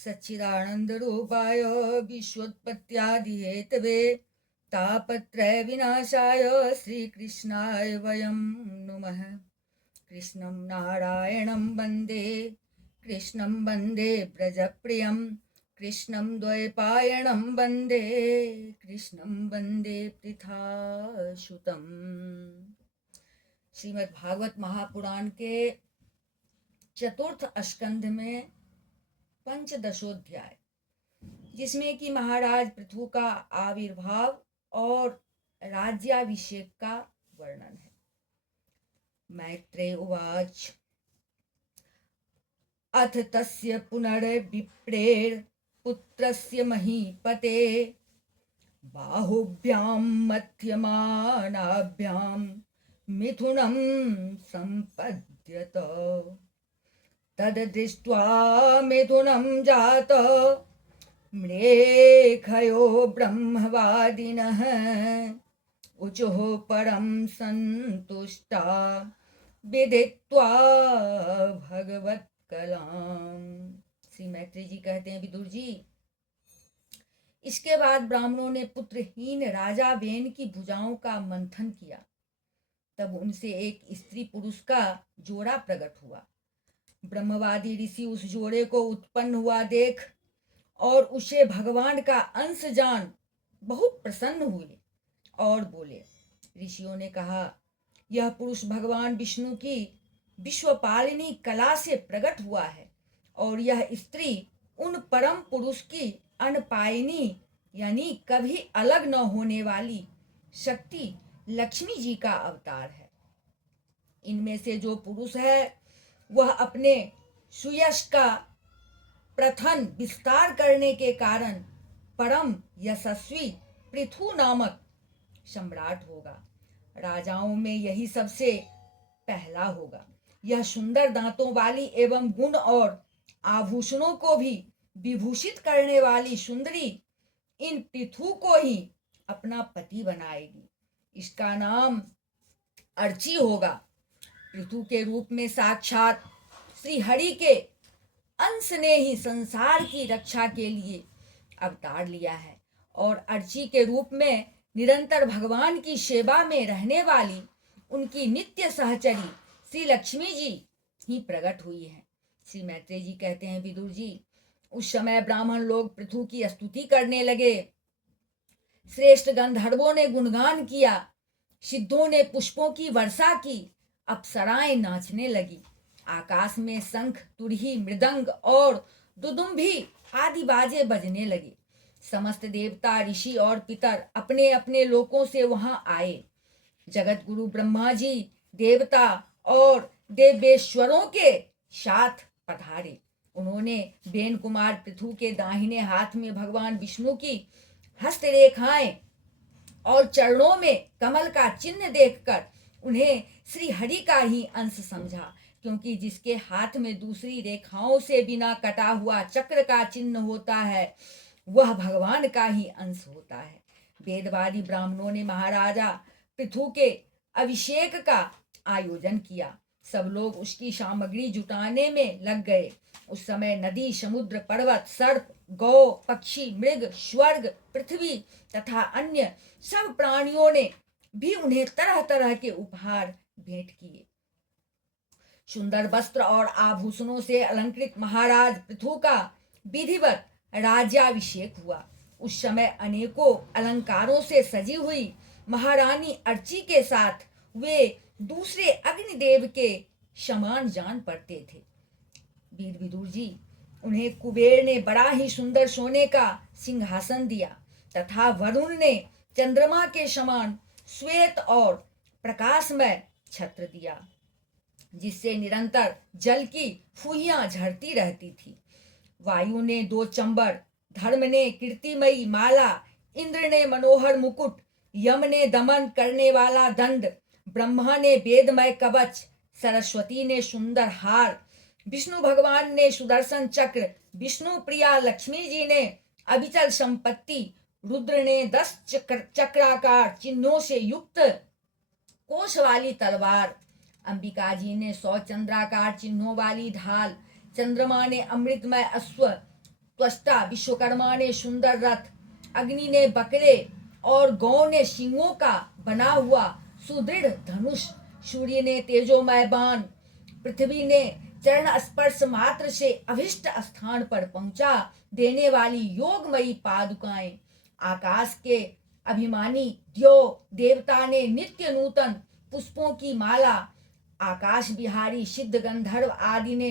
सच्चिदानंद रूपाय विश्वोत्पत्त्यादिहेतवे तापत्रय विनाशाय श्रीकृष्णाय वयं नुमः। कृष्णं नारायणं वन्दे कृष्णं वन्दे व्रजप्रियं कृष्णं द्वैपायनं वन्दे कृष्णं वन्दे पृथासुतम्। श्रीमद् भागवत महापुराण के चतुर्थ स्कंध में पंचदशोध्याय, जिसमें कि महाराज पृथु का आविर्भाव और राज्याभिषेक का वर्णन है। मैत्रेय उवाच अथ तस्य पुनर्विप्रेर पुत्रस्य महीपते बाहुभ्यां मध्यमानाभ्यां मिथुनं संपद्यत। तद्दृष्ट्वा मिथुनं जात म्लेखयो ब्रह्मवादिनः ऊचुः परं सन्तुष्टा विदित्वा भगवत्कलाम्। श्री मैत्री जी कहते हैं, विदुर जी, इसके बाद ब्राह्मणों ने पुत्रहीन राजा वेन की भुजाओं का मंथन किया। तब उनसे एक स्त्री पुरुष का जोड़ा प्रकट हुआ। ब्रह्मवादी ऋषि उस जोड़े को उत्पन्न हुआ देख और उसे भगवान का अंश जान बहुत प्रसन्न हुए और बोले। ऋषियों ने कहा, यह पुरुष भगवान विष्णु की विश्वपालिनी कला से प्रकट हुआ है और यह स्त्री उन परम पुरुष की अनपायिनी यानी कभी अलग न होने वाली शक्ति लक्ष्मी जी का अवतार है। इनमें से जो पुरुष है वह अपने सुयश का प्रथन विस्तार करने के कारण परम यशस्वी पृथु नामक सम्राट होगा। राजाओं में यही सबसे पहला होगा। यह सुंदर दांतों वाली एवं गुण और आभूषणों को भी विभूषित करने वाली सुंदरी इन पृथु को ही अपना पति बनाएगी। इसका नाम अर्ची होगा। पृथु के रूप में साक्षात श्री हरि के अंश ने ही संसार की रक्षा के लिए अवतार लिया है और अर्ची के रूप में निरंतर भगवान की सेवा में रहने वाली उनकी नित्य सहचरी श्री लक्ष्मी जी ही प्रकट हुई है। श्री मैत्रेय जी कहते हैं, विदुर जी, उस समय ब्राह्मण लोग पृथु की स्तुति करने लगे। श्रेष्ठ गंधर्वों ने गुणगान किया, सिद्धों ने पुष्पों की वर्षा की, अप्सराएं नाचने लगी। आकाश में शंख, तुरही, मृदंग और दुदुम्भी आदि बाजे बजने लगे। समस्त देवता, ऋषि और पितर अपने अपने लोकों से वहां आए। जगत गुरु ब्रह्मा जी देवता और देवेश्वरों के साथ पधारे। उन्होंने बेन कुमार पृथु के दाहिने हाथ में भगवान विष्णु की हस्तरेखाएं और चरणों में कमल का चिन्ह देखकर उन्हें श्री हरि का ही अंश समझा, क्योंकि जिसके हाथ में दूसरी रेखाओं से बिना कटा हुआ चक्र का चिन्ह होता है वह भगवान का ही अंश होता है। वेदवादी ब्राह्मणों ने महाराजा पृथु के अभिषेक का आयोजन किया। सब लोग उसकी सामग्री जुटाने में लग गए। उस समय नदी, समुद्र, पर्वत, सर्प, गौ, पक्षी, मृग, स्वर्ग, पृथ्वी तथा अन्य सब प्राणियों ने भी उन्हें तरह तरह के उपहार भेंट किए। सुंदर वस्त्र और आभूषणों से अलंकृत महाराज पृथु का विधिवत राज्याभिषेक हुआ। उस समय अनेकों अलंकारों से सजी हुई महारानी अर्ची के साथ वे दूसरे अग्निदेव के समान जान पड़ते थे। वीर विदुर जी, उन्हें कुबेर ने बड़ा ही सुंदर सोने का सिंहासन दिया तथा वरुण ने चंद्रमा के समान श्वेत और प्रकाशमय छत्र दिया, जिससे निरंतर जल की फुहियां झरती रहती थी। वायु ने 2 चंबर, धर्म ने कीर्तिमयी माला, इंद्र ने मनोहर मुकुट, यम ने दमन करने वाला दंड, ब्रह्मा ने वेदमय कवच, सरस्वती ने सुंदर हार, विष्णु भगवान ने सुदर्शन चक्र, विष्णु प्रिया लक्ष्मी जी ने अविचल संपत्ति, रुद्र ने 10 चक्राकार चिन्हों से युक्त कोष वाली तलवार, अंबिका जी ने 100 चंद्राकार चिन्हों वाली ढाल, चंद्रमा ने अमृतमय अश्व, त्वष्टा विश्वकर्मा ने सुंदर रथ, अग्नि ने बकरे और गौ ने सिंहों का बना हुआ सुदृढ़ धनुष, सूर्य ने तेजोमय बाण, पृथ्वी ने चरण स्पर्श मात्र से अभिष्ट स्थान पर पहुंचा देने वाली योगमयी पादुकाएं, आकाश के अभिमानी देवता ने नित्य नूतन पुष्पों की माला, आकाश बिहारी सिद्ध गंधर्व आदि ने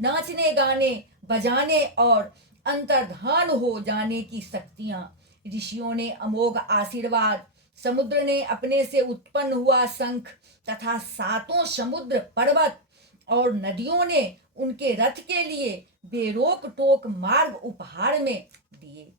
नाचने गाने बजाने और अंतर्धान हो जाने की शक्तियां, ऋषियों ने अमोघ आशीर्वाद, समुद्र ने अपने से उत्पन्न हुआ शंख तथा सातों समुद्र पर्वत और नदियों ने उनके रथ के लिए बेरोक टोक मार्ग उपहार में दिए।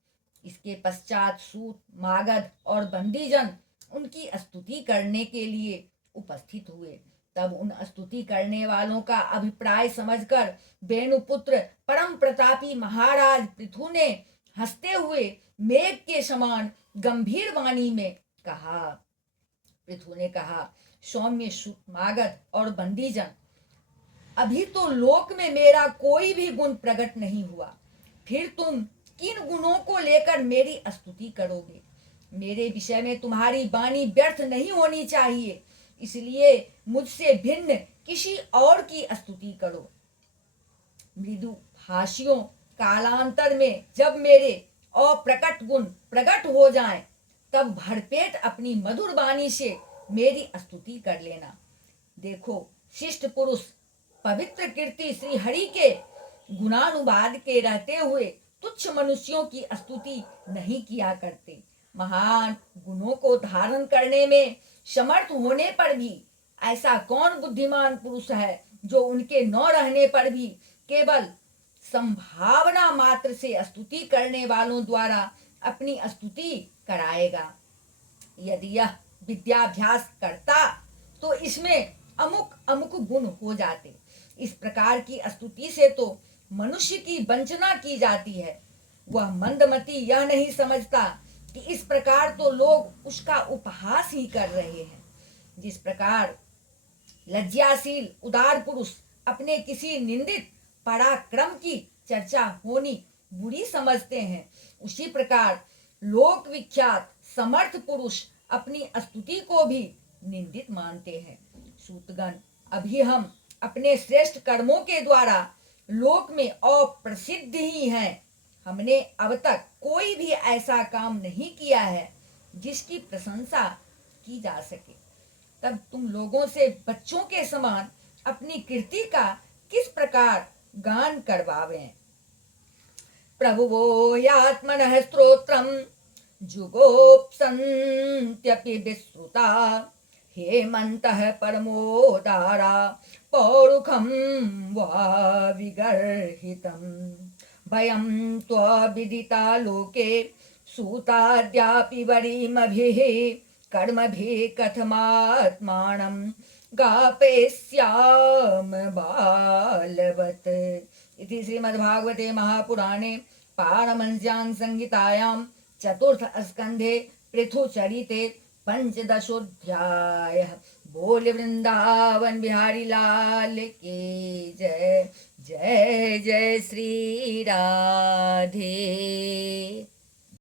इसके पश्चात सूत, मागध और बंदीजन उनकी स्तुति करने के लिए उपस्थित हुए। तब उन स्तुति करने वालों का अभिप्राय समझकर वेणुपुत्र परम प्रतापी महाराज पृथु ने हंसते हुए मेघ के समान गंभीर वाणी में कहा। पृथु ने कहा, सौम्य सूत, मागध और बंदीजन, अभी तो लोक में मेरा कोई भी गुण प्रकट नहीं हुआ, फिर तुम किन गुणों को लेकर मेरी स्तुति करोगे? मेरे विषय में तुम्हारी वाणी व्यर्थ नहीं होनी चाहिए, इसलिए मुझसे भिन्न किसी और की स्तुति करो। मृदु भाषियों, कालांतर में जब मेरे अप्रकट गुण प्रकट हो जाएं, तब भरपेट अपनी मधुर वाणी से मेरी स्तुति कर लेना। देखो, शिष्ट पुरुष पवित्र कीर्ति श्री हरि के गुणानुवाद के रहते हुए तुच्छ मनुष्यों की स्तुति नहीं किया करते। महान गुणों को धारण करने में समर्थ होने पर भी ऐसा कौन बुद्धिमान पुरुष है जो उनके न रहने पर भी केवल संभावना मात्र से स्तुति करने वालों द्वारा अपनी स्तुति कराएगा? यदि यह विद्याभ्यास करता तो इसमें अमुक अमुक गुण हो जाते। इस प्रकार की स्तुति से तो मनुष्य की वंचना की जाती है। वह मंदमती यह नहीं समझता कि इस प्रकार तो लोग उसका उपहास ही कर रहे हैं। जिस प्रकार लज्जाशील उदार पुरुष अपने किसी निंदित पराक्रम की चर्चा होनी बुरी समझते हैं, उसी प्रकार लोक विख्यात समर्थ पुरुष अपनी स्तुति को भी निंदित मानते हैं। सूतगण, अभी हम अपने श्रेष्ठ कर्मों के द्वारा लोक में अप्रसिद्ध ही हैं। हमने अब तक कोई भी ऐसा काम नहीं किया है जिसकी प्रशंसा की जा सके। तब तुम लोगों से बच्चों के समान अपनी कीर्ति का किस प्रकार गान करवावें? प्रभुवो यात्मनः स्तोत्रम जुगोप्सन्त्यपि विश्रुता, हेमन्तः परमोदारा पौरुखं वा विगर्हितम्। भयं त्वविदिता लोके सूताद्यापि वरीमभिः, कर्मभिः कथमात्मानं गापेस्याम बालवत्। इति श्रीमद्भागवते महापुराणे पारमहंस्यां संहितायां चतुर्थ स्कंधे पृथुचरिते पंचदशोऽध्यायः। बोल वृंदावन बिहारी लाल की जय। जय जय श्री राधे।